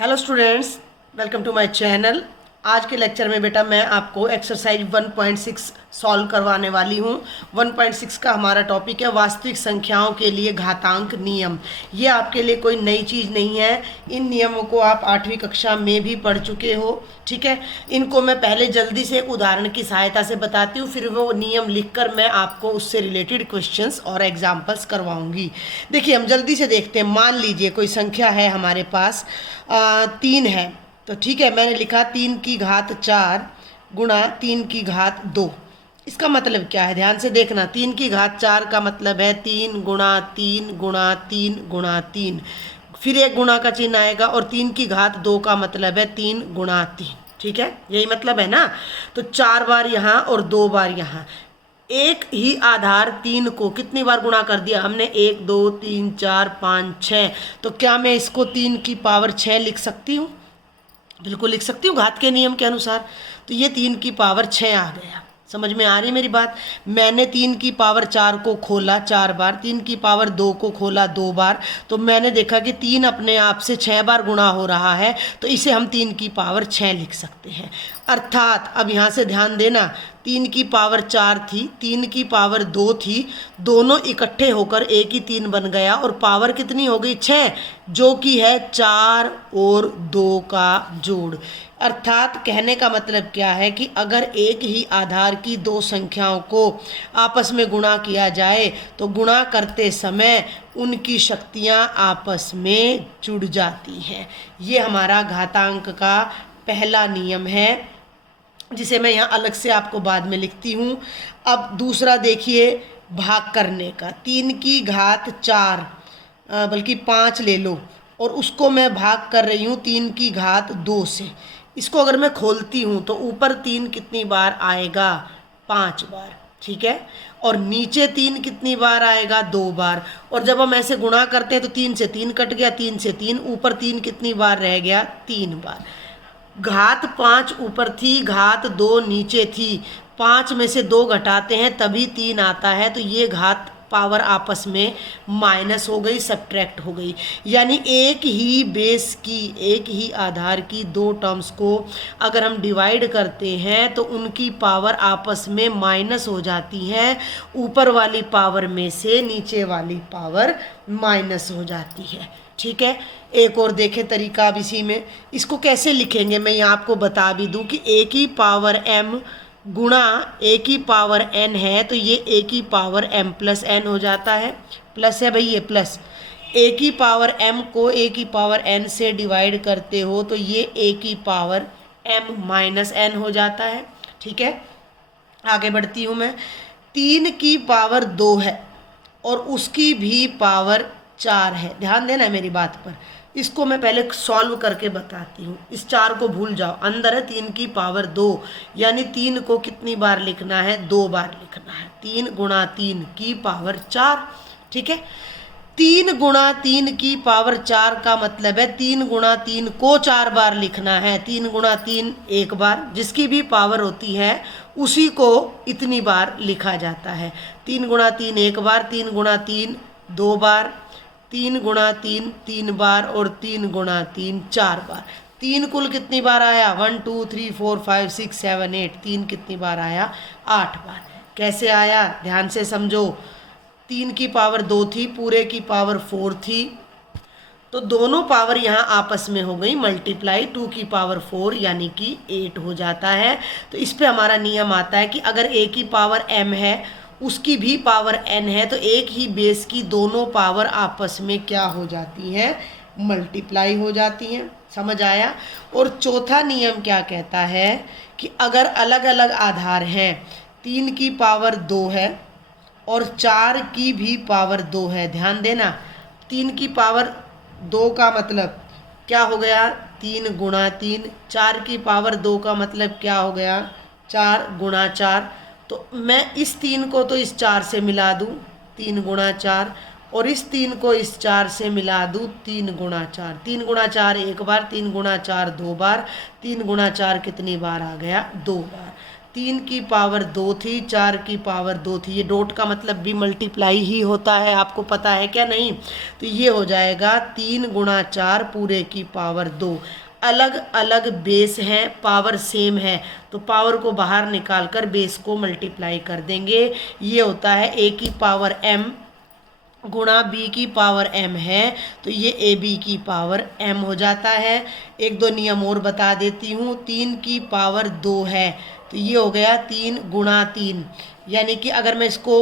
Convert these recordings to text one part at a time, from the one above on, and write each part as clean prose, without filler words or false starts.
Hello students, welcome to my channel. आज के lecture में बेटा मैं आपको एक्सरसाइज 1.6 सॉल्व करवाने वाली हूँ। 1.6 का हमारा टॉपिक है वास्तविक संख्याओं के लिए घातांक नियम। ये आपके लिए कोई नई चीज़ नहीं है, इन नियमों को आप 8वीं कक्षा में भी पढ़ चुके हो। ठीक है, इनको मैं पहले जल्दी से एक उदाहरण की सहायता से बताती हूँ, फिर वो नियम लिखकर मैं आपको उससे रिलेटेड क्वेश्चंस और एग्जाम्पल्स करवाऊँगी। देखिए, हम जल्दी से देखते हैं। मान लीजिए कोई संख्या है हमारे पास 3 है, तो ठीक है, मैंने लिखा 3 की घात 4 गुणा 3 की घात 2। इसका मतलब क्या है, ध्यान से देखना। 3 की घात 4 का मतलब है 3 गुणा 3 गुणा 3 गुणा 3, फिर एक गुणा का चिन्ह आएगा, और 3 की घात 2 का मतलब है 3 गुणा 3। ठीक है, यही मतलब है ना। तो 4 बार यहाँ और 2 बार यहाँ। एक ही आधार 3 को कितनी बार गुणा कर दिया हमने? 1 2 3 4 5 6। तो क्या मैं इसको 3 की पावर 6 लिख सकती हूँ? बिल्कुल लिख सकती हूँ, घात के नियम के अनुसार। तो ये 3 की पावर 6 आ गया। समझ में आ रही मेरी बात? मैंने 3 की पावर 4 को खोला 4 बार, 3 की पावर 2 को खोला 2 बार, तो मैंने देखा कि 3 अपने आप से 6 बार गुणा हो रहा है, तो इसे हम 3 की पावर 6 लिख सकते हैं। अर्थात अब यहाँ से ध्यान देना, 3 की पावर 4 थी, 3 की पावर 2 थी, दोनों इकट्ठे होकर एक ही 3 बन गया, और पावर कितनी हो गई? 6, जो कि है 4 और 2 का जोड़। अर्थात कहने का मतलब क्या है कि अगर एक ही आधार की दो संख्याओं को आपस में गुणा किया जाए तो गुणा करते समय उनकी शक्तियाँ आपस में जुड़ जाती हैं। ये हमारा घातांक का पहला नियम है, जिसे मैं यहाँ अलग से आपको बाद में लिखती हूँ। अब दूसरा देखिए, भाग करने का। 3 की घात 4 बल्कि 5 ले लो, और उसको मैं भाग कर रही हूँ 3 की घात 2 से। इसको अगर मैं खोलती हूँ तो ऊपर 3 कितनी बार आएगा? 5 बार। ठीक है, और नीचे 3 कितनी बार आएगा? 2 बार। और जब हम ऐसे गुणा करते हैं तो 3 से 3 कट गया, 3 से 3, ऊपर 3 कितनी बार रह गया? 3 बार। घात 5 ऊपर थी, घात 2 नीचे थी, 5 में से 2 घटाते हैं तभी 3 आता है, तो ये घात पावर आपस में माइनस हो गई, सब्ट्रैक्ट हो गई। यानी एक ही बेस की, एक ही आधार की दो टर्म्स को अगर हम डिवाइड करते हैं तो उनकी पावर आपस में माइनस हो जाती है। ऊपर वाली पावर में से नीचे वाली पावर माइनस हो जाती है। ठीक है, एक और देखें तरीका अब इसी में। इसको कैसे लिखेंगे मैं यहाँ आपको बता भी दूँ कि ए की पावर m गुणा ए की पावर n है, तो ये ए की पावर m प्लस n हो जाता है। प्लस है भाई, ये प्लस। ए की पावर m को ए की पावर n से डिवाइड करते हो तो ये ए की पावर m माइनस n हो जाता है। ठीक है, आगे बढ़ती हूँ मैं। 3 की पावर 2 है और उसकी भी पावर 4 है। ध्यान देना मेरी बात पर। इसको मैं पहले सॉल्व करके बताती हूँ। इस 4 को भूल जाओ, अंदर है 3 की पावर 2, यानी 3 को कितनी बार लिखना है? 2 बार लिखना है। 3 गुणा 3 की पावर 4। ठीक है, 3 गुणा 3 की पावर 4 का मतलब है 3 गुणा 3 को 4 बार लिखना है। 3 गुणा 3 एक बार, जिसकी भी पावर होती है उसी को इतनी बार लिखा जाता है। 3 गुणा 3 एक बार, 3 गुणा 3 2 बार, 3 गुणा 3 3 बार, और 3 गुणा 3 4 बार। 3 कुल कितनी बार आया? 1 2 3 4 5 6 7 8। 3 कितनी बार आया? 8 बार। कैसे आया? ध्यान से समझो। 3 की पावर 2 थी, पूरे की पावर 4 थी, तो दोनों पावर यहाँ आपस में हो गई मल्टीप्लाई। 2 की पावर 4 यानी कि 8 हो जाता है। तो इस पे हमारा नियम आता है कि अगर ए की पावर m है, उसकी भी पावर n है, तो एक ही बेस की दोनों पावर आपस में क्या हो जाती हैं? मल्टीप्लाई हो जाती हैं। समझ आया? और चौथा नियम क्या कहता है कि अगर अलग अलग आधार हैं, 3 की पावर 2 है और 4 की भी पावर 2 है। ध्यान देना, 3 की पावर 2 का मतलब क्या हो गया? 3 गुणा 3। 4 की पावर 2 का मतलब क्या हो गया? 4 गुणा 4। तो मैं इस 3 को तो इस 4 से मिला दूँ, 3 गुणा 4, और इस 3 को इस 4 से मिला दूँ, 3 गुणा 4। 3 गुणा 4 एक बार, 3 गुणा 4 2 बार, 3 गुणा 4 कितनी बार आ गया? 2 बार। 3 की पावर 2 थी, 4 की पावर 2 थी। ये डॉट का मतलब भी मल्टीप्लाई ही होता है, आपको पता है क्या नहीं? तो ये हो जाएगा 3 गुणा 4 पूरे की पावर 2। अलग अलग बेस हैं, पावर सेम है, तो पावर को बाहर निकाल कर बेस को मल्टीप्लाई कर देंगे। ये होता है a की पावर m गुणा b की पावर m है, तो ये ab की पावर m हो जाता है। एक दो नियम और बता देती हूँ। 3 की पावर 2 है, तो ये हो गया 3 गुणा 3, यानी कि अगर मैं इसको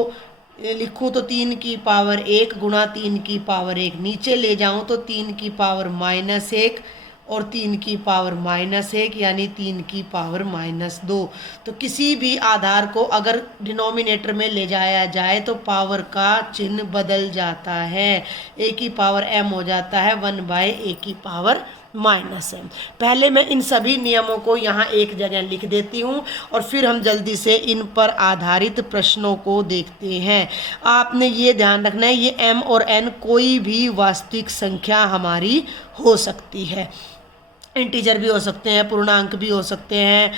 लिखूँ तो 3 की पावर 1 गुणा 3 की पावर 1, नीचे ले जाऊँ तो 3 की पावर -1 और 3 की पावर -1, यानी 3 की पावर -2। तो किसी भी आधार को अगर डिनोमिनेटर में ले जाया जाए तो पावर का चिन्ह बदल जाता है, a की पावर m हो जाता है 1/a की पावर -m। पहले मैं इन सभी नियमों को यहाँ एक जगह लिख देती हूँ और फिर हम जल्दी से इन पर आधारित प्रश्नों को देखते हैं। आपने ये ध्यान रखना है, ये m और n कोई भी वास्तविक संख्या हमारी हो सकती है। इंटीजर भी हो सकते हैं, पूर्णांक भी हो सकते हैं,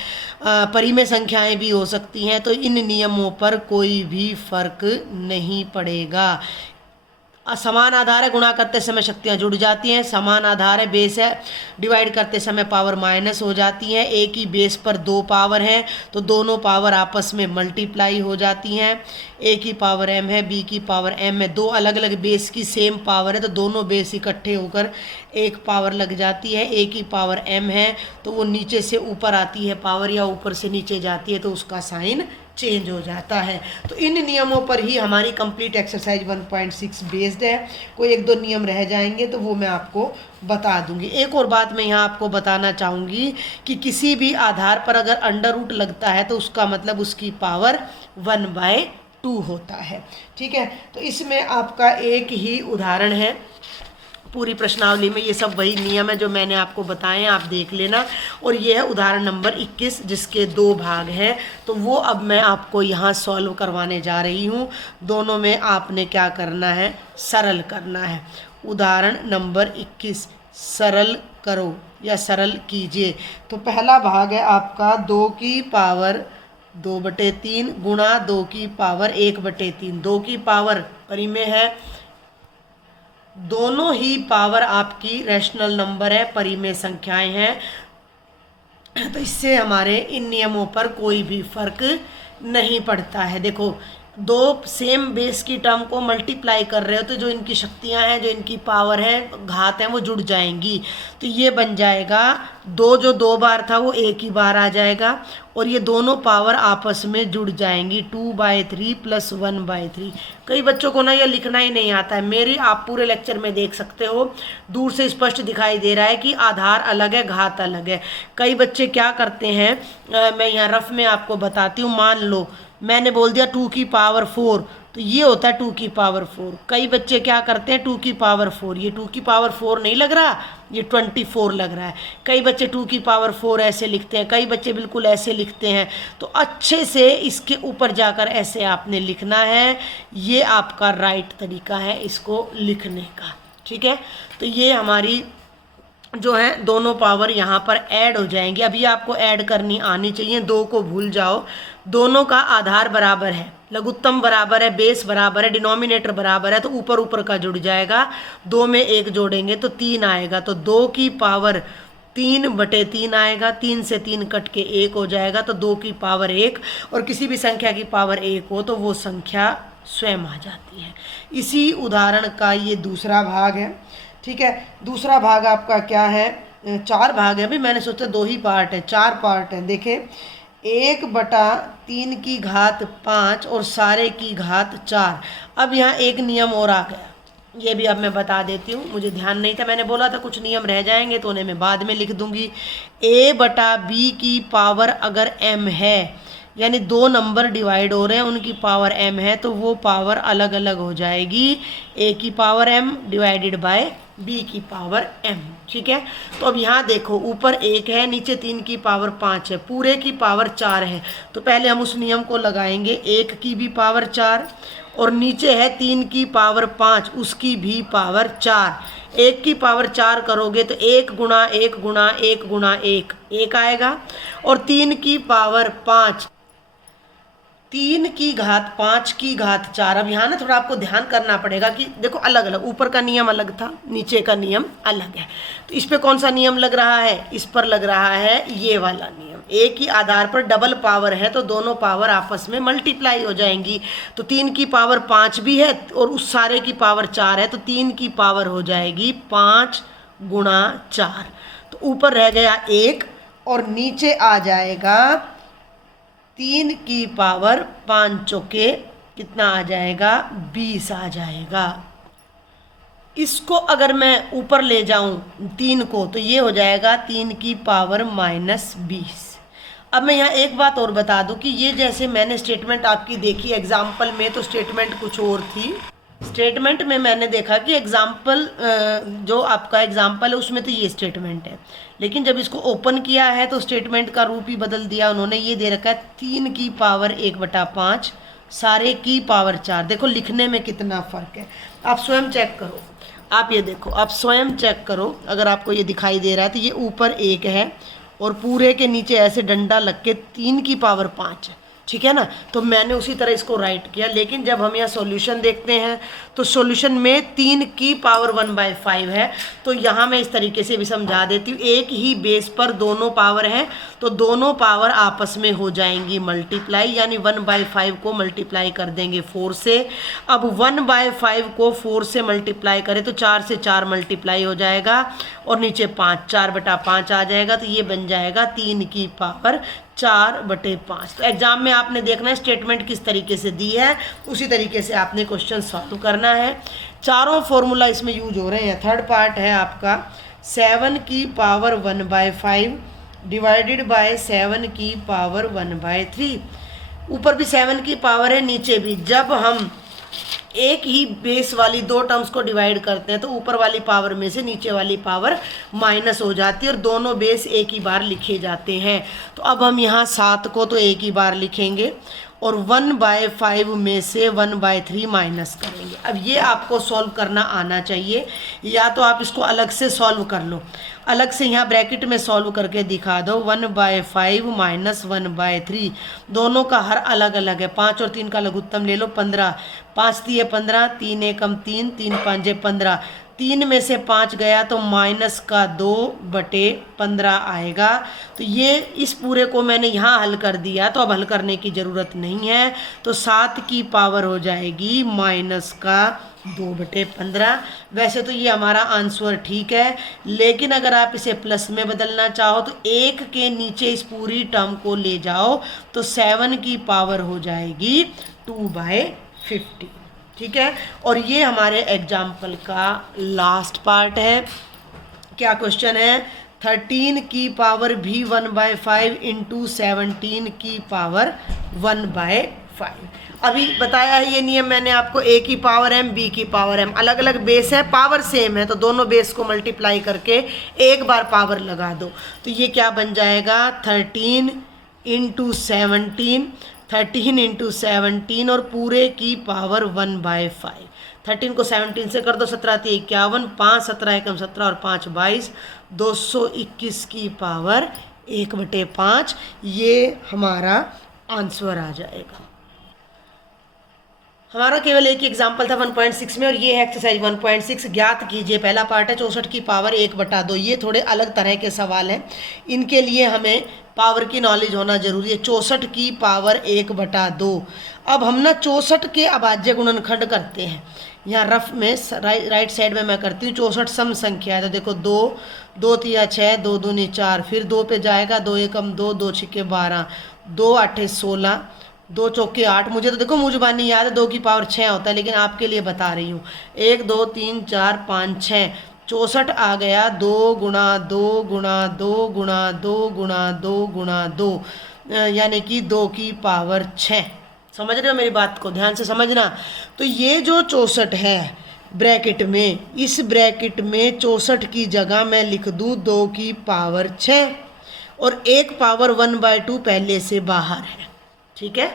परिमेय संख्याएं भी हो सकती हैं। तो इन नियमों पर कोई भी फर्क नहीं पड़ेगा। समान आधार है, गुणा करते समय शक्तियाँ जुड़ जाती हैं। समान आधार है, बेस है, डिवाइड करते समय पावर माइनस हो जाती हैं। एक ही बेस पर 2 पावर हैं, तो दोनों पावर आपस में मल्टीप्लाई हो जाती हैं। a की पावर m है, b की पावर m है, दो अलग अलग बेस की सेम पावर है, तो दोनों बेस इकट्ठे होकर एक पावर लग जाती है। a की पावर m है, तो वो नीचे से ऊपर आती है पावर, या ऊपर से नीचे जाती है तो उसका साइन चेंज हो जाता है। तो इन नियमों पर ही हमारी कंप्लीट एक्सरसाइज 1.6 बेस्ड है। कोई एक दो नियम रह जाएंगे तो वो मैं आपको बता दूंगी। एक और बात मैं यहाँ आपको बताना चाहूँगी कि किसी भी आधार पर अगर अंडर रूट लगता है तो उसका मतलब उसकी पावर 1/2 होता है। ठीक है, तो इसमें आपका एक ही उदाहरण है। पूरी प्रश्नावली में ये सब वही नियम है जो मैंने आपको बताए हैं, आप देख लेना। और ये है उदाहरण नंबर 21 जिसके 2 भाग हैं, तो वो अब मैं आपको यहाँ सॉल्व करवाने जा रही हूँ। दोनों में आपने क्या करना है, सरल करना है। उदाहरण नंबर 21 सरल करो या सरल कीजिए। तो पहला भाग है आपका 2 की पावर 2/3 गुणा 2 की पावर 1/3। 2 की पावर परिमेय है, दोनों ही पावर आपकी रैशनल नंबर है, परिमेय संख्याएं हैं। तो इससे हमारे इन नियमों पर कोई भी फर्क नहीं पड़ता है। देखो, दो सेम बेस की टर्म को मल्टीप्लाई कर रहे हो तो जो इनकी शक्तियां हैं, जो इनकी पावर है, घात हैं, वो जुड़ जाएंगी। तो ये बन जाएगा 2 जो 2 बार था वो एक ही बार आ जाएगा, और ये दोनों पावर आपस में जुड़ जाएंगी 2/3 + 1/3। कई बच्चों को ना ये लिखना ही नहीं आता है, मेरी आप पूरे लेक्चर में देख सकते हो, दूर से स्पष्ट दिखाई दे रहा है कि आधार अलग है, घात अलग है। कई बच्चे क्या करते हैं, मैं यहाँ रफ में आपको बताती हूँ। मान लो मैंने बोल दिया 2 की पावर 4, तो ये होता है 2 की पावर 4। कई बच्चे क्या करते हैं 2 की पावर 4, ये 2 की पावर 4 नहीं लग रहा, ये 24 लग रहा है। कई बच्चे 2 की पावर 4 ऐसे लिखते हैं, कई बच्चे बिल्कुल ऐसे लिखते हैं। तो अच्छे से इसके ऊपर जाकर ऐसे आपने लिखना है, ये आपका राइट तरीका है इसको लिखने का। ठीक है, तो ये हमारी जो है दोनों पावर यहाँ पर ऐड हो जाएंगी। अभी आपको ऐड करनी आनी चाहिए, 2 को भूल जाओ। दोनों का आधार बराबर है, लघुत्तम बराबर है, बेस बराबर है, डिनोमिनेटर बराबर है, तो ऊपर ऊपर का जुड़ जाएगा। 2 में 1 जोड़ेंगे तो 3 आएगा, तो 2 की पावर 3/3 आएगा। 3 से 3 कट के 1 हो जाएगा, तो 2 की पावर 1। और किसी भी संख्या की पावर 1 हो तो वो संख्या स्वयं आ जाती है। इसी उदाहरण का ये दूसरा भाग है। ठीक है, दूसरा भाग आपका क्या है, 4 भाग है। अभी मैंने सोचा 2 ही पार्ट है, 4 पार्ट है। देखें, 1/3 की घात 5 और सारे की घात 4। अब यहाँ एक नियम और आ गया, ये भी अब मैं बता देती हूँ, मुझे ध्यान नहीं था, मैंने बोला था कुछ नियम रह जाएंगे तो उन्हें मैं बाद में लिख दूंगी। a/b की पावर अगर m है, यानी 2 नंबर डिवाइड हो रहे हैं, उनकी पावर m है, तो वो पावर अलग अलग हो जाएगी। a की power m divided by b की पावर m। ठीक है, तो अब यहाँ देखो, ऊपर 1 है, नीचे 3 की पावर 5 है, पूरे की पावर 4 है। तो पहले हम उस नियम को लगाएंगे, 1 की भी पावर 4 और नीचे है 3 की पावर 5, उसकी भी पावर 4। 1 की पावर 4 करोगे तो 1 गुणा 1 गुणा 1 गुणा 1 1 आएगा, और 3 की पावर 5 3 की घात 5 की घात 4। अब यहाँ ना थोड़ा आपको ध्यान करना पड़ेगा कि देखो अलग अलग, ऊपर का नियम अलग था, नीचे का नियम अलग है। तो इस पे कौन सा नियम लग रहा है? इस पर लग रहा है ये वाला नियम। एक ही आधार पर डबल पावर है तो दोनों पावर आपस में मल्टीप्लाई हो जाएंगी। तो 3 की पावर 5 भी है और उस सारे की पावर 4 है, तो 3 की पावर हो जाएगी 5 गुणा 4। तो ऊपर रह गया 1 और नीचे आ जाएगा 3 की पावर 5 चौके कितना आ जाएगा? 20 आ जाएगा। इसको अगर मैं ऊपर ले जाऊं 3 को तो ये हो जाएगा 3 की पावर -20। अब मैं यहाँ एक बात और बता दूं कि ये जैसे मैंने स्टेटमेंट आपकी देखी एग्जाम्पल में, तो स्टेटमेंट कुछ और थी। स्टेटमेंट में मैंने देखा कि एग्जाम्पल जो आपका एग्जाम्पल है उसमें तो ये स्टेटमेंट है, लेकिन जब इसको ओपन किया है तो स्टेटमेंट का रूप ही बदल दिया उन्होंने। ये दे रखा है 3 की पावर 1/5 सारे की पावर 4। देखो लिखने में कितना फ़र्क है, आप स्वयं चेक करो। आप ये देखो, आप स्वयं चेक करो, अगर आपको ये दिखाई दे रहा है तो ये ऊपर 1 है और पूरे के नीचे ऐसे डंडा लग के 3 की पावर 5 है, ठीक है ना। तो मैंने उसी तरह इसको राइट किया, लेकिन जब हम यहाँ सॉल्यूशन देखते हैं तो सॉल्यूशन में 3 की पावर 1/5 है। तो यहाँ मैं इस तरीके से भी समझा देती हूँ, एक ही बेस पर दोनों पावर हैं तो दोनों पावर आपस में हो जाएंगी मल्टीप्लाई, यानी 1/5 को मल्टीप्लाई कर देंगे 4 से। अब 1/5 को 4 से मल्टीप्लाई करें तो 4 से 4 मल्टीप्लाई हो जाएगा और नीचे 5 4/5 आ जाएगा। तो ये बन जाएगा 3 की पावर 4/5। तो एग्जाम में आपने देखना है स्टेटमेंट किस तरीके से दी है, उसी तरीके से आपने क्वेश्चन सॉल्व करना है। चारों फॉर्मूला इसमें यूज हो रहे हैं। थर्ड पार्ट है आपका 7 की पावर 1/5 डिवाइडेड बाय 7 की पावर 1/3। ऊपर भी 7 की पावर है, नीचे भी। जब हम एक ही बेस वाली दो टर्म्स को डिवाइड करते हैं तो ऊपर वाली पावर में से नीचे वाली पावर माइनस हो जाती है और दोनों बेस एक ही बार लिखे जाते हैं। तो अब हम यहाँ 7 को तो एक ही बार लिखेंगे और 1/5 में से 1/3 माइनस करेंगे। अब ये आपको सॉल्व करना आना चाहिए, या तो आप इसको अलग से सॉल्व कर लो, अलग से यहाँ ब्रैकेट में सॉल्व करके दिखा दो। 1/5 माइनस 1/3, दोनों का हर अलग अलग है। 5 और 3 का लघुत्तम ले लो 15, 5 3 15, 3 एकम 3, 3 5 15। 3 में से 5 गया तो माइनस का 2/15 आएगा। तो ये इस पूरे को मैंने यहाँ हल कर दिया, तो अब हल करने की ज़रूरत नहीं है। तो 7 की पावर हो जाएगी माइनस का 2/15। वैसे तो ये हमारा आंसर ठीक है, लेकिन अगर आप इसे प्लस में बदलना चाहो तो 1 के नीचे इस पूरी टर्म को ले जाओ तो 7 की पावर हो जाएगी 2/50, ठीक है। और ये हमारे एग्जाम्पल का लास्ट पार्ट है। क्या क्वेश्चन है? 13 की पावर भी 1/5 इंटू 17 की पावर 1/5। अभी बताया है ये नियम मैंने आपको, ए की पावर m बी की पावर m, अलग अलग बेस है, पावर सेम है तो दोनों बेस को मल्टीप्लाई करके एक बार पावर लगा दो। तो ये क्या बन जाएगा? 13 इंटू 17, 13 इंटू 17 और पूरे की पावर 1/5। 13 को 17 से कर दो, 17 × 51, 5 17 एकम 17 और 5 22, 221 की पावर 1/5। ये हमारा आंसर आ जाएगा। हमारा केवल एक ही एग्जाम्पल था 1.6 में और ये है एक्सरसाइज 1.6। ज्ञात कीजिए, पहला पार्ट है 64 की पावर 1/2। ये थोड़े अलग तरह के सवाल हैं, इनके लिए हमें पावर की नॉलेज होना जरूरी है। 64 की पावर 1/2। अब हम ना 64 के अभाज्य गुणनखंड करते हैं। यहाँ रफ में राइट साइड में मैं करती हूँ। 64 सम संख्या है तो देखो 2 2 3 6, 2 दूनी 4, फिर 2 पे जाएगा, 2 एकम 2, 2 छिके 12, 2 8 16, 2 चौके 8। मुझे तो देखो मुझबानी याद है 2 की पावर 6 होता है, लेकिन आपके लिए बता रही हूँ। 1 2 3 4 5 6, 64 आ गया 2 गुणा 2 गुणा 2 गुणा 2 गुणा 2 गुणा 2, यानी कि 2 की पावर 6। समझ रहे हो मेरी बात को? ध्यान से समझना। तो ये जो 64 है ब्रैकेट में, इस ब्रैकेट में 64 की जगह मैं लिख दूँ 2 की पावर 6 और एक पावर 1/2 पहले से बाहर है, ठीक है।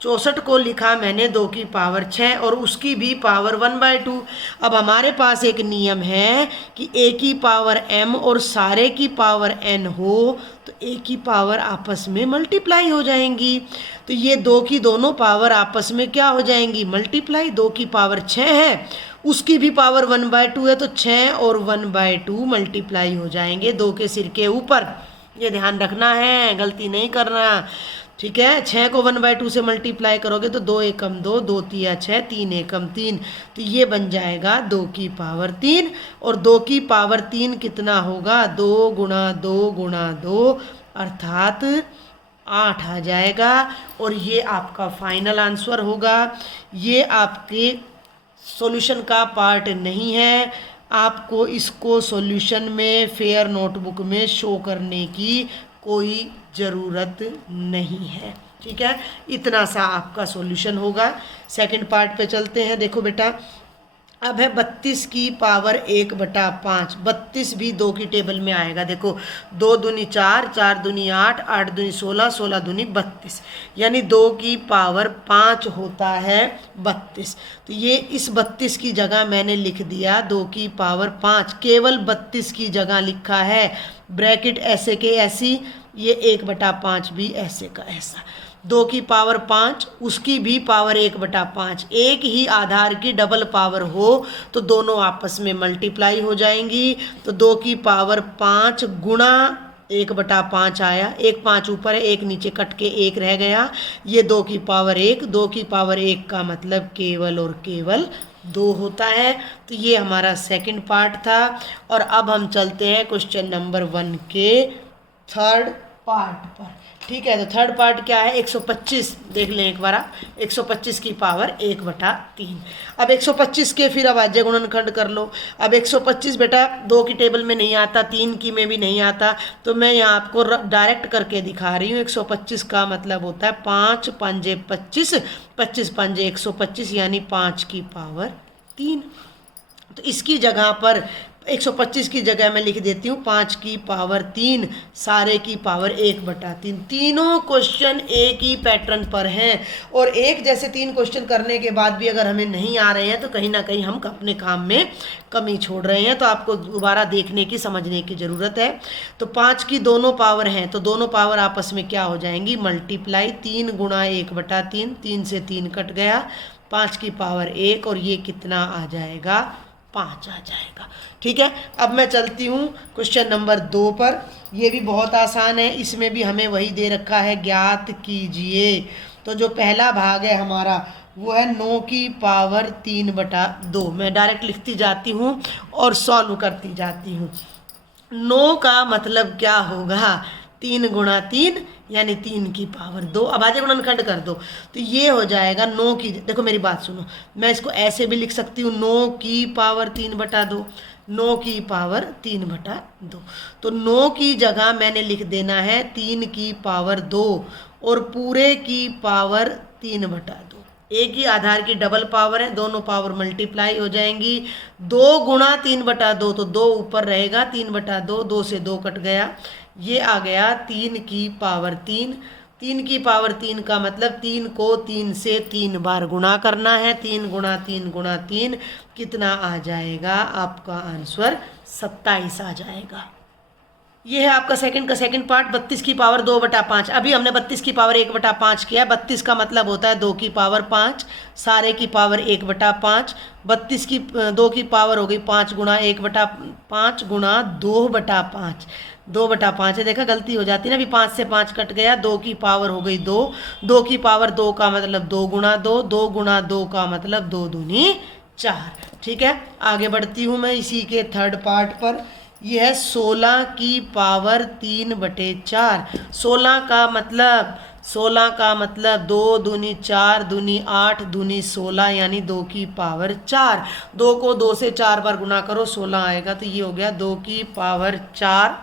64 को लिखा मैंने 2 की पावर 6 और उसकी भी पावर 1/2। अब हमारे पास एक नियम है कि a की पावर m और सारे की पावर n हो तो a की पावर आपस में मल्टीप्लाई हो जाएंगी। तो ये 2 की दोनों पावर आपस में क्या हो जाएंगी, मल्टीप्लाई। 2 की पावर 6 है, उसकी भी पावर 1/2 है, तो 6 और 1/2 मल्टीप्लाई हो जाएंगे 2 के सिर के ऊपर। ये ध्यान रखना है, गलती नहीं करना। ठीक है, 6 को 1/2 से मल्टीप्लाई करोगे तो 2 एकम 2, 2 तिया 6, 3 एकम 3, तो ये बन जाएगा 2 की पावर 3। और 2 की पावर 3 कितना होगा, 2 गुणा 2 गुणा 2 अर्थात 8 आ जाएगा। और ये आपका फाइनल आंसर होगा। ये आपके सॉल्यूशन का पार्ट नहीं है, आपको इसको सॉल्यूशन में फेयर नोटबुक में शो करने की कोई ज़रूरत नहीं है। ठीक है, इतना सा आपका सॉल्यूशन होगा। सेकंड पार्ट पे चलते हैं। देखो बेटा, अब है 32 की पावर 1/5। 32 भी 2 की टेबल में आएगा। देखो 2 दूनी 4, 4 दूनी 8, 8 दूनी 16, 16 दूनी 32, यानी 2 की पावर 5 होता है 32। तो ये इस 32 की जगह मैंने लिख दिया 2 की पावर 5। केवल 32 की जगह लिखा है, ब्रैकेट ऐसे के ऐसी, ये 1/5 भी ऐसे का ऐसा। 2 की पावर 5, उसकी भी पावर 1/5। एक ही आधार की डबल पावर हो तो दोनों आपस में मल्टीप्लाई हो जाएंगी। तो 2 की पावर 5 गुणा 1/5 आया, एक 5 ऊपर है, एक नीचे कट के 1 रह गया, ये 2 की पावर 1। 2 की पावर 1 का मतलब केवल और केवल 2 होता है। तो ये हमारा सेकंड पार्ट था। और अब हम चलते हैं क्वेश्चन नंबर 1 के थर्ड पार्ट पर। ठीक है, तो थर्ड पार्ट क्या है, 125 देख लें एक बार आप। 125 की पावर 1/3। अब 125 के फिर अभाज्य गुणनखंड कर लो। अब 125 बेटा 2 की टेबल में नहीं आता, 3 की में भी नहीं आता, तो मैं यहाँ आपको डायरेक्ट करके दिखा रही हूँ। 125 का मतलब होता है 5 पंजे 25, 25 पंजे 125, यानी 5 की पावर 3। तो इसकी जगह पर 125 की जगह मैं लिख देती हूँ 5 की पावर 3, सारे की पावर 1/3। तीनों क्वेश्चन एक ही पैटर्न पर हैं और एक जैसे 3 क्वेश्चन करने के बाद भी अगर हमें नहीं आ रहे हैं तो कहीं ना कहीं हम अपने काम में कमी छोड़ रहे हैं। तो आपको दोबारा देखने की, समझने की ज़रूरत है। तो 5 की दोनों पावर हैं तो दोनों पावर आपस में क्या हो जाएंगी, मल्टीप्लाई। 3 गुणा 1/3, 3 से 3 कट गया, 5 की पावर 1, और ये कितना आ जाएगा, 5 आ जाएगा। ठीक है, अब मैं चलती हूँ क्वेश्चन नंबर 2 पर। ये भी बहुत आसान है, इसमें भी हमें वही दे रखा है, ज्ञात कीजिए। तो जो पहला भाग है हमारा वो है 9 की पावर 3/2। मैं डायरेक्ट लिखती जाती हूँ और सॉल्व करती जाती हूँ। 9 का मतलब क्या होगा, 3 गुणा 3 यानी 3 की पावर 2। अब अभाज्य गुणनखंड कर दो तो ये हो जाएगा 9 की, देखो मेरी बात सुनो, मैं इसको ऐसे भी लिख सकती हूँ 9 की पावर 3/2, 9 की पावर 3/2। तो 9 की जगह मैंने लिख देना है 3 की पावर 2 और पूरे की पावर 3/2। एक ही आधार की डबल पावर है, दोनों पावर मल्टीप्लाई हो जाएंगी। 2 गुणा 3/2, तो 2 ऊपर रहेगा, 3/2, 2 से 2 कट गया, ये आ गया 3 की पावर 3। 3 की पावर 3 का मतलब 3 को 3 से 3 बार गुणा करना है। 3 गुणा 3 गुणा 3 कितना आ जाएगा, आपका आंसर 27 आ जाएगा। ये है आपका सेकंड का सेकंड पार्ट। 32 की पावर 2/5। अभी हमने 32 की पावर 1/5 किया। 32 का मतलब होता है 2 की पावर 5, सारे की पावर 1/5। 32 की 2 की पावर हो गई 5 गुणा 1/5 गुणा 2/5। 2/5 है, देखा गलती हो जाती है ना, अभी 5 से 5 कट गया, 2 की पावर हो गई 2। 2 की पावर 2 का मतलब 2 गुणा 2, 2 गुणा 2 का मतलब 2 दूनी 4। ठीक है, आगे बढ़ती हूँ मैं इसी के थर्ड पार्ट पर। यह है 16 की पावर 3/4। 16 का मतलब 2 दूनी 4 दूनी 8 दूनी 16, यानी 2 की पावर 4। 2 को 2 से 4 बार गुना करो 16 आएगा, तो ये हो गया 2 की पावर 4।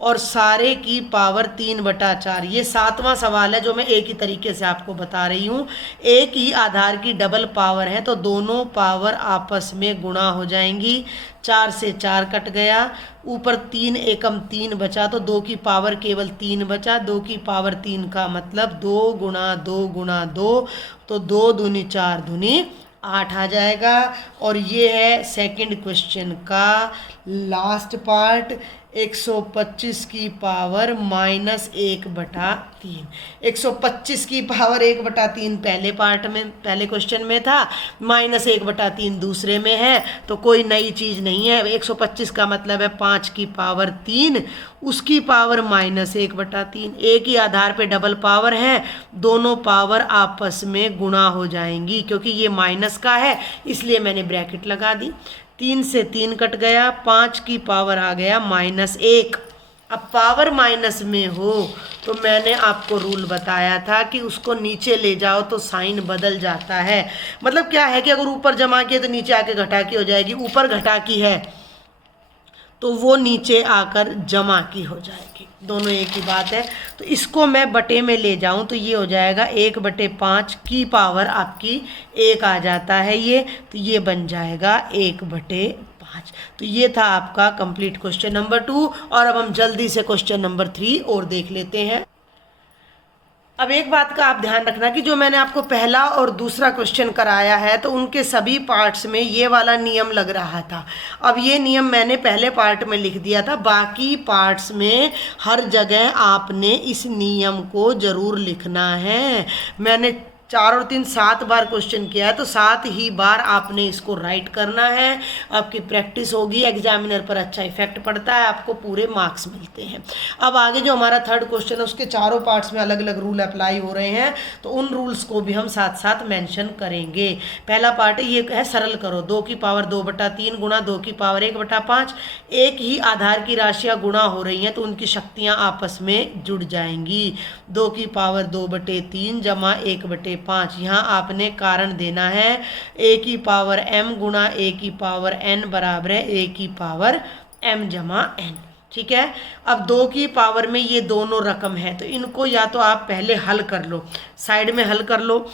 और सारे की पावर 3/4। ये 7वां सवाल है जो मैं एक ही तरीके से आपको बता रही हूँ। एक ही आधार की डबल पावर है तो दोनों पावर आपस में गुणा हो जाएंगी। 4 से 4 कट गया, ऊपर 3 एकम 3 बचा तो 2 की पावर केवल 3 बचा। 2 की पावर 3 का मतलब 2 गुणा 2 गुणा 2, तो 2 दूनी 4 दूनी 8 आ जाएगा। और ये है सेकंड क्वेश्चन का लास्ट पार्ट, 125 की पावर -1/3। 125 की पावर 1/3 पहले पार्ट में, पहले क्वेश्चन में था, -1/3 दूसरे में है, तो कोई नई चीज़ नहीं है। 125 का मतलब है 5 की पावर 3, उसकी पावर -1/3। एक ही आधार पे डबल पावर है, दोनों पावर आपस में गुणा हो जाएंगी। क्योंकि ये माइनस का है इसलिए मैंने ब्रैकेट लगा दी। 3 से 3 कट गया, 5 की पावर आ गया -1। अब पावर माइनस में हो तो मैंने आपको रूल बताया था कि उसको नीचे ले जाओ तो साइन बदल जाता है। मतलब क्या है कि अगर ऊपर जमा किए तो नीचे आके घटा की हो जाएगी, ऊपर घटा की है तो वो नीचे आकर जमा की हो जाएगी, दोनों एक ही बात है। तो इसको मैं बटे में ले जाऊं तो ये हो जाएगा 1/5 की पावर आपकी 1 आ जाता है ये, तो ये बन जाएगा 1/5। तो ये था आपका कंप्लीट क्वेश्चन नंबर 2। और अब हम जल्दी से क्वेश्चन नंबर 3 और देख लेते हैं। अब एक बात का आप ध्यान रखना कि जो मैंने आपको पहला और दूसरा क्वेश्चन कराया है तो उनके सभी पार्ट्स में ये वाला नियम लग रहा था। अब ये नियम मैंने पहले पार्ट में लिख दिया था, बाकी पार्ट्स में हर जगह आपने इस नियम को ज़रूर लिखना है। मैंने 4 और 3 7 बार क्वेश्चन किया है तो 7 ही बार आपने इसको राइट करना है। आपकी प्रैक्टिस होगी, एग्जामिनर पर अच्छा इफेक्ट पड़ता है, आपको पूरे मार्क्स मिलते हैं। अब आगे जो हमारा थर्ड क्वेश्चन है उसके चारों पार्ट्स में अलग अलग रूल अप्लाई हो रहे हैं, तो उन रूल्स को भी हम साथ साथ मेंशन करेंगे। पहला पार्ट ये है, सरल करो। 2 की पावर 2/3 गुणा 2 की पावर 1/5। एक ही आधार की राशियाँ गुणा हो रही हैं तो उनकी शक्तियाँ आपस में जुड़ जाएंगी। 2 की पावर 2/3 जमा 1/5। यहाँ आपने कारण देना है a की पावर m गुणा a की पावर n बराबर है a की पावर m जमा n। ठीक है। अब 2 की पावर में ये दोनों रकम है तो इनको या तो आप पहले हल कर लो, साइड में हल कर लो।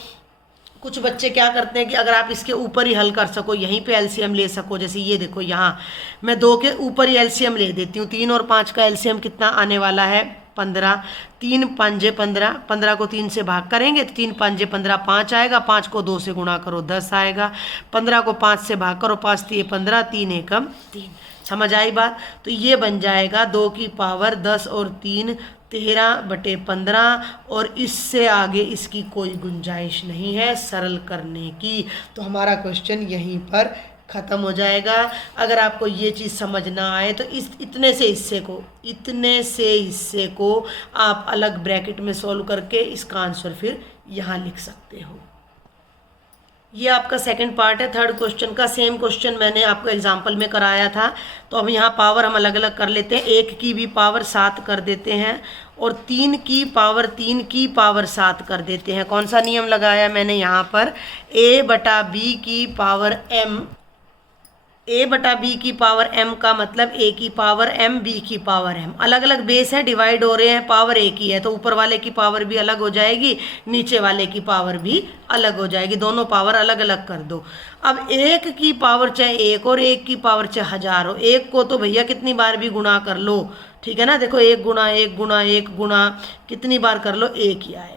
कुछ बच्चे क्या करते हैं कि अगर आप इसके ऊपर ही हल कर सको, यहीं पे एलसीएम ले सको, जैसे ये देखो यहाँ मैं 2 के ऊपर ही एलसीएम ले देती हूँ। 3 और 5 का एलसीएम कितना आने वाला है? 15। 3 5 15, 15 को 3 से भाग करेंगे तो 3 5 15 5 आएगा। 5 को 2 से गुणा करो 10 आएगा। 15 को 5 से भाग करो, 5 3 15, 3 एकम 3। समझ आई बात? तो ये बन जाएगा 2 की पावर 10 और 3 13/15, और इससे आगे इसकी कोई गुंजाइश नहीं है सरल करने की। तो हमारा क्वेश्चन यहीं पर ख़त्म हो जाएगा। अगर आपको ये चीज़ समझ ना आए तो इतने से हिस्से को आप अलग ब्रैकेट में सॉल्व करके इसका आंसर फिर यहाँ लिख सकते हो। ये आपका सेकंड पार्ट है थर्ड क्वेश्चन का। सेम क्वेश्चन मैंने आपको एग्जाम्पल में कराया था। तो अब यहाँ पावर हम अलग अलग कर लेते हैं। 1 की भी पावर 7 कर देते हैं और 3 की पावर 3 की पावर 7 कर देते हैं। कौन सा नियम लगाया मैंने यहाँ पर? a/b की पावर m, a/b की पावर m का मतलब a की पावर m, b की पावर m। अलग अलग बेस है, डिवाइड हो रहे हैं, पावर एक ही है तो ऊपर वाले की पावर भी अलग हो जाएगी, नीचे वाले की पावर भी अलग हो जाएगी। दोनों पावर अलग अलग कर दो। अब 1 की पावर चाहे 1 और 1 की पावर चाहे 1000 हो, 1 को तो भैया कितनी बार भी गुणा कर लो। ठीक है ना? देखो 1 गुणा 1 गुणा 1 गुणा कितनी बार कर लो, 1 ही आएगा।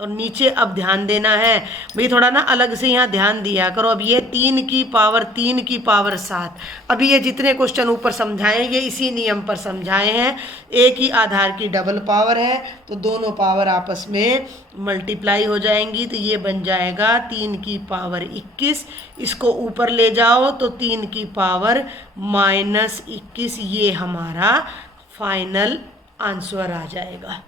और नीचे अब ध्यान देना है भाई, थोड़ा ना अलग से यहाँ ध्यान दिया करो। अब ये 3 की पावर 7। अभी ये जितने क्वेश्चन ऊपर समझाए ये इसी नियम पर समझाए हैं। एक ही आधार की डबल पावर है तो दोनों पावर आपस में मल्टीप्लाई हो जाएंगी, तो ये बन जाएगा 3 की पावर 21। इसको ऊपर ले जाओ तो 3 की पावर -21। ये हमारा फाइनल आंसर आ जाएगा।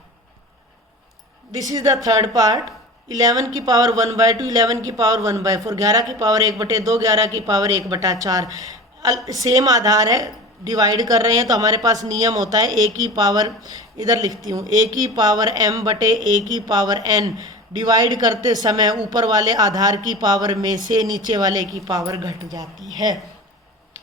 This is the third part. 11 की पावर 1/2, 11 की पावर 1/4, 11 की पावर 1/2, 11 की पावर 1/4। सेम आधार है, डिवाइड कर रहे हैं तो हमारे पास नियम होता है a की पावर, इधर लिखती हूँ, a की पावर m बटे a की पावर n। डिवाइड करते समय ऊपर वाले आधार की पावर में से नीचे वाले की पावर घट जाती है।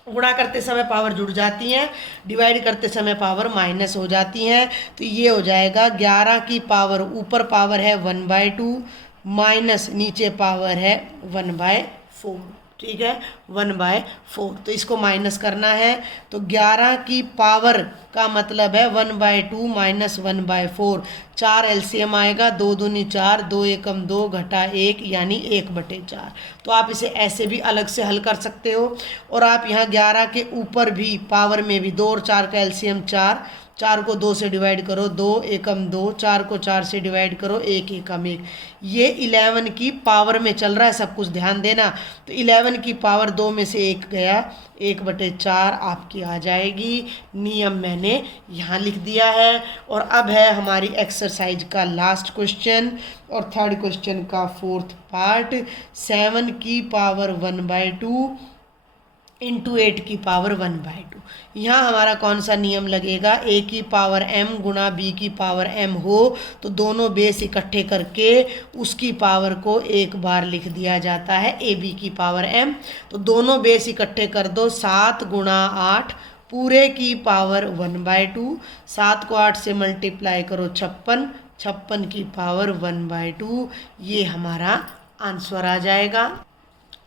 गुणा करते समय पावर जुड़ जाती हैं, डिवाइड करते समय पावर माइनस हो जाती हैं। तो ये हो जाएगा 11 की पावर, ऊपर पावर है 1/2 माइनस नीचे पावर है 1/4। ठीक है, 1/4। तो इसको माइनस करना है, तो 11 की पावर का मतलब है 1/2 माइनस 1/4। 4 एलसीएम आएगा, 2 दूनी 4, 2 एकम 2 घटा 1 यानी 1/4। तो आप इसे ऐसे भी अलग से हल कर सकते हो। और आप यहाँ 11 के ऊपर भी पावर में भी 2 और 4 का एलसीएम 4, 4 को 2 से डिवाइड करो 2 एकम 2, 4 को 4 से डिवाइड करो 1 एकम 1। ये 11 की पावर में चल रहा है, सब कुछ ध्यान देना। तो 11 की पावर 2 में से 1 गया, 1/4 आपकी आ जाएगी। नियम मैंने यहाँ लिख दिया है। और अब है हमारी एक्सरसाइज का लास्ट क्वेश्चन और थर्ड क्वेश्चन का फोर्थ पार्ट। 7 की पावर 1/2 इंटू 8 की पावर 1/2। यहाँ हमारा कौन सा नियम लगेगा, ए की पावर m गुणा बी की पावर m हो तो दोनों बेस इकट्ठे करके उसकी पावर को एक बार लिख दिया जाता है ए बी की पावर m। तो दोनों बेस इकट्ठे कर दो, 7 गुणा 8 पूरे की पावर 1/2, 7 को 8 से मल्टीप्लाई करो 56, 56 की पावर 1/2। ये हमारा आंसर आ जाएगा।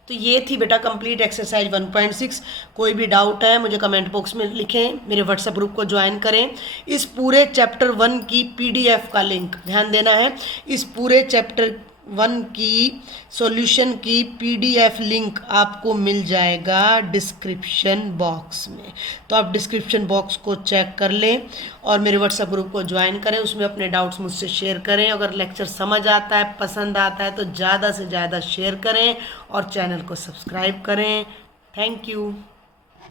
तो ये थी बेटा कंप्लीट एक्सरसाइज 1.6। कोई भी डाउट है मुझे कमेंट बॉक्स में लिखें, मेरे व्हाट्सएप ग्रुप को ज्वाइन करें। इस पूरे चैप्टर 1 की पीडीएफ का लिंक ध्यान देना है, इस पूरे चैप्टर 1 की सॉल्यूशन की पीडीएफ लिंक आपको मिल जाएगा डिस्क्रिप्शन बॉक्स में। तो आप डिस्क्रिप्शन बॉक्स को चेक कर लें और मेरे व्हाट्सएप ग्रुप को ज्वाइन करें, उसमें अपने डाउट्स मुझसे शेयर करें। अगर लेक्चर समझ आता है, पसंद आता है तो ज़्यादा से ज़्यादा शेयर करें और चैनल को सब्सक्राइब करें। Thank you.